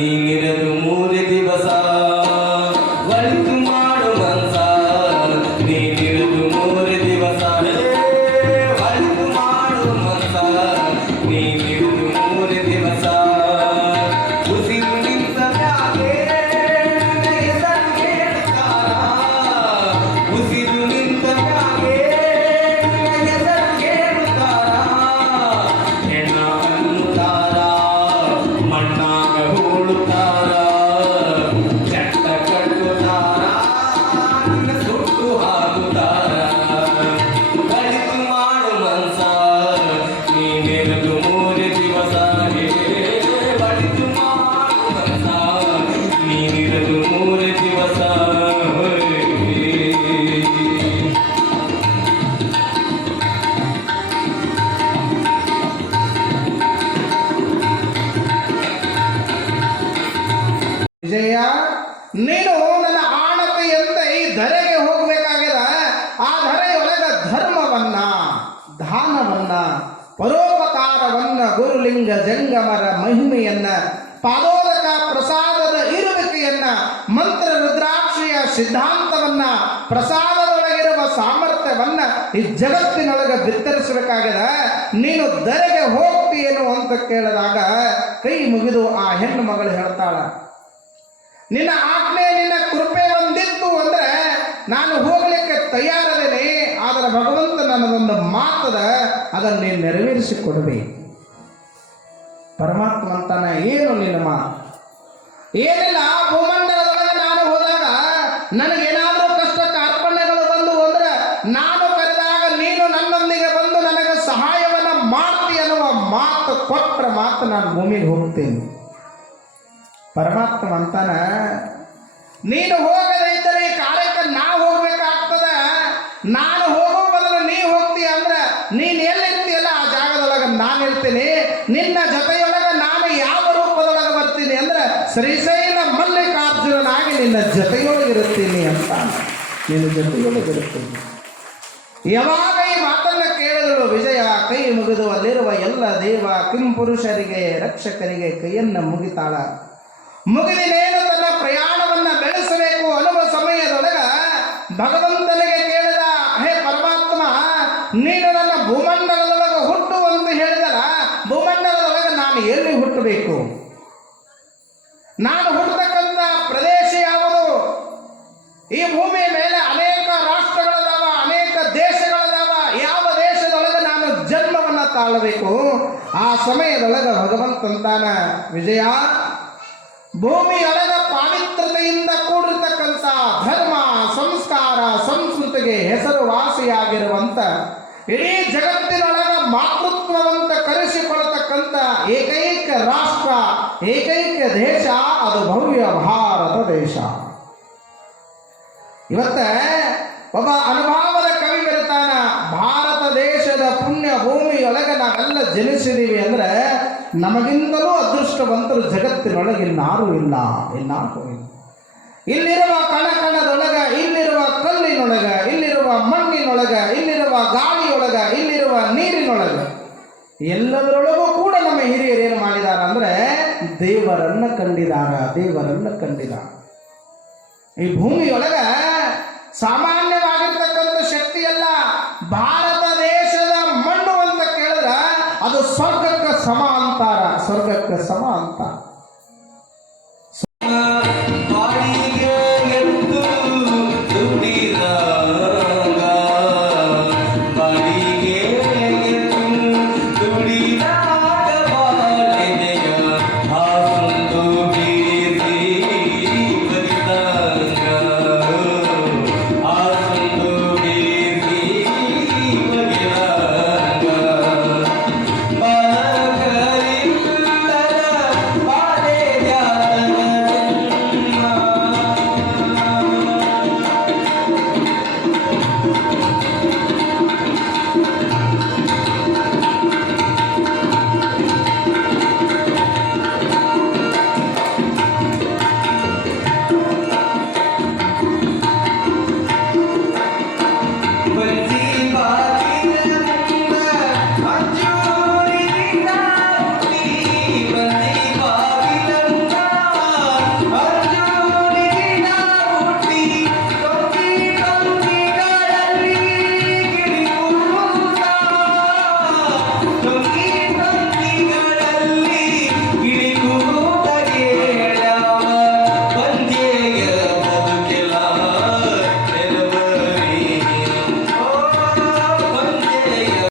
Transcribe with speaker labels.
Speaker 1: நீங்கிறது Mule Tara.
Speaker 2: ವಿಜಯ, ನೀನು ನನ್ನ ಆಣತೆಯಂತೆ ಈ ಧರೆಗೆ ಹೋಗಬೇಕಾಗ್ಯದ ಆ ಧರೆಯೊಳಗ ಧರ್ಮವನ್ನ, ದಾನವನ್ನ, ಪರೋಪಕಾರವನ್ನ, ಗುರುಲಿಂಗ ಜಂಗಮರ ಮಹಿಮೆಯನ್ನ, ಪಾದೋದಕ ಪ್ರಸಾದದ ಇರುವಿಕೆಯನ್ನ, ಮಂತ್ರ ರುದ್ರಾಕ್ಷಿಯ ಸಿದ್ಧಾಂತವನ್ನ, ಪ್ರಸಾದದೊಳಗಿರುವ ಸಾಮರ್ಥ್ಯವನ್ನ ಈ ಜಗತ್ತಿನೊಳಗೆ ಬಿತ್ತರಿಸಬೇಕಾಗದ. ನೀನು ಧರೆಗೆ ಹೋಗ್ತೀಯೇನು ಅಂತ ಕೇಳಿದಾಗ ಕೈ ಮುಗಿದು ಆ ಹೆಣ್ಣು ಮಗಳು ಹೇಳ್ತಾಳ ನಿನ್ನ ಆಜ್ಞೆ, ನಿನ್ನ ಕೃಪೆ ಒಂದಿತ್ತು ಅಂದ್ರೆ ನಾನು ಹೋಗ್ಲಿಕ್ಕೆ ತಯಾರದೇನೆ. ಆದರೆ ಭಗವಂತ ನನ್ನದೊಂದು ಮಾತದ ಅದನ್ನು ನೀನು ನೆರವೇರಿಸಿಕೊಡುವೆ. ಪರಮಾತ್ಮ ಅಂತಾನ ಏನು ನಿನ್ನ ಮಾತು? ಏನಿಲ್ಲ, ಭೂಮಂಡಲದೊಳಗೆ ನಾನು ಹೋದಾಗ ನನಗೇನಾದರೂ ಕಷ್ಟ ಅರ್ಪಣೆಗಳು ಬಂದು ಅಂದ್ರೆ ನಾನು ಕರೆದಾಗ ನೀನು ನನ್ನೊಂದಿಗೆ ಬಂದು ನನಗೆ ಸಹಾಯವನ್ನು ಮಾಡ್ತಿ ಅನ್ನುವ ಮಾತು ಕೊಟ್ಟರೆ ಮಾತು ನಾನು ಭೂಮಿಗೆ ಹೋಗ್ತೇನೆ. ಪರಮಾತ್ಮ ಅಂತಾನ ನೀನು ಹೋಗದೇ ಇದ್ದರೆ ಈ ಕಾರ್ಯಕ್ಕೆ ನಾ ಹೋಗ್ಬೇಕಾಗ್ತದ? ನಾನು ಹೋಗೋ ಬದಲು ನೀ ಹೋಗ್ತೀಯ ಅಂದ್ರೆ ನೀನು ಎಲ್ಲಿರ್ತೀಯಲ್ಲ ಆ ಜಾಗದೊಳಗೆ ನಾನು ಇರ್ತೀನಿ. ನಿನ್ನ ಜೊತೆಯೊಳಗ ನಾನು ಯಾವ ರೂಪದೊಳಗೆ ಬರ್ತೀನಿ ಅಂದ್ರೆ ಶ್ರೀಶೈಲ ಮಲ್ಲಿಕಾರ್ಜುನಾಗಿ ನಿನ್ನ ಜೊತೆಯೊಳಗಿರುತ್ತೀನಿ ಅಂತ ನಿನ್ನ ಜೊತೆಯೊಳಗಿರುತ್ತೀನಿ ಯಾವಾಗ ಈ ಮಾತನ್ನ ಕೇಳಿದಳು ವಿಜಯ, ಕೈ ಮುಗಿದು ಅಲ್ಲಿರುವ ಎಲ್ಲ ದೇವ ಕಿಂಪುರುಷರಿಗೆ, ರಕ್ಷಕರಿಗೆ ಕೈಯನ್ನ ಮುಗಿತಾಳ. ಮುಗಿದಿನೇನು ತನ್ನ ಪ್ರಯಾಣವನ್ನ ಬೆಳೆಸಬೇಕು ಅನ್ನುವ ಸಮಯದೊಳಗ ಭಗವಂತನಿಗೆ ಕೇಳಿದ, ಹೇ ಪರಮಾತ್ಮ, ನೀನು ನನ್ನ ಭೂಮಂಡಲದೊಳಗೆ ಹುಟ್ಟು ಅಂತ ಹೇಳಿದರ ಭೂಮಂಡಲದೊಳಗೆ ನಾನು ಎಲ್ಲಿ ಹುಟ್ಟಬೇಕು? ನಾನು ಹುಟ್ಟತಕ್ಕಂಥ ಪ್ರದೇಶ ಯಾವುದು? ಈ ಭೂಮಿಯ ಮೇಲೆ ಅನೇಕ ರಾಷ್ಟ್ರಗಳದಾವ, ಅನೇಕ ದೇಶಗಳದಾವ, ಯಾವ ದೇಶದೊಳಗೆ ನಾನು ಜನ್ಮವನ್ನು ತಾಳಬೇಕು? ಆ ಸಮಯದೊಳಗ ಭಗವಂತಂತಾನ ವಿಜಯ ಭೂಮಿಯೊಳಗ ಪಾವಿತ್ರತೆಯಿಂದ ಕೂಡಿರ್ತಕ್ಕಂಥ ಧರ್ಮ, ಸಂಸ್ಕಾರ, ಸಂಸ್ಕೃತಿಗೆ ಹೆಸರುವಾಸಿಯಾಗಿರುವಂತ ಇಡೀ ಜಗತ್ತಿನೊಳಗ ಮಾತೃತ್ವವಂತ ಕರೆಸಿಕೊಳ್ಳತಕ್ಕಂಥ ಏಕೈಕ ರಾಷ್ಟ್ರ, ಏಕೈಕ ದೇಶ, ಅದು ಭವ್ಯ ಭಾರತ ದೇಶ. ಇವತ್ತ ಒಬ್ಬ ಅನುಭವದ ಪುಣ್ಯ ಭೂಮಿಯೊಳಗೆ ನಾವೆಲ್ಲ ಜನಿಸಿದೀವಿ ಅಂದ್ರೆ ನಮಗಿಂತಲೂ ಅದೃಷ್ಟವಂತರು ಜಗತ್ತಿನೊಳಗೆ ಇನ್ನಾರು ಇಲ್ಲ ಇನ್ನಾರು ಇಲ್ಲ. ಇಲ್ಲಿರುವ ಕಣ ಕಣದೊಳಗ ಇಲ್ಲಿರುವ ಕಲ್ಲಿನೊಳಗ, ಇಲ್ಲಿರುವ ಮಣ್ಣಿನೊಳಗ, ಇಲ್ಲಿರುವ ಗಾಳಿಯೊಳಗ, ಇಲ್ಲಿರುವ ನೀರಿನೊಳಗ ಎಲ್ಲದರೊಳಗೂ ಕೂಡ ನಮ್ಮ ಹಿರಿಯರು ಏನು ಮಾಡಿದಾರ ಅಂದ್ರೆ ದೇವರನ್ನ ಕಂಡಿದಾರ ದೇವರನ್ನ ಕಂಡಿದಾರ. ಈ ಭೂಮಿಯೊಳಗ ಸಾಮಾನ್ಯವಾಗಿರ್ತಕ್ಕಂಥ स्वर्ग का समान तारा स्वर्ग का समान तारा।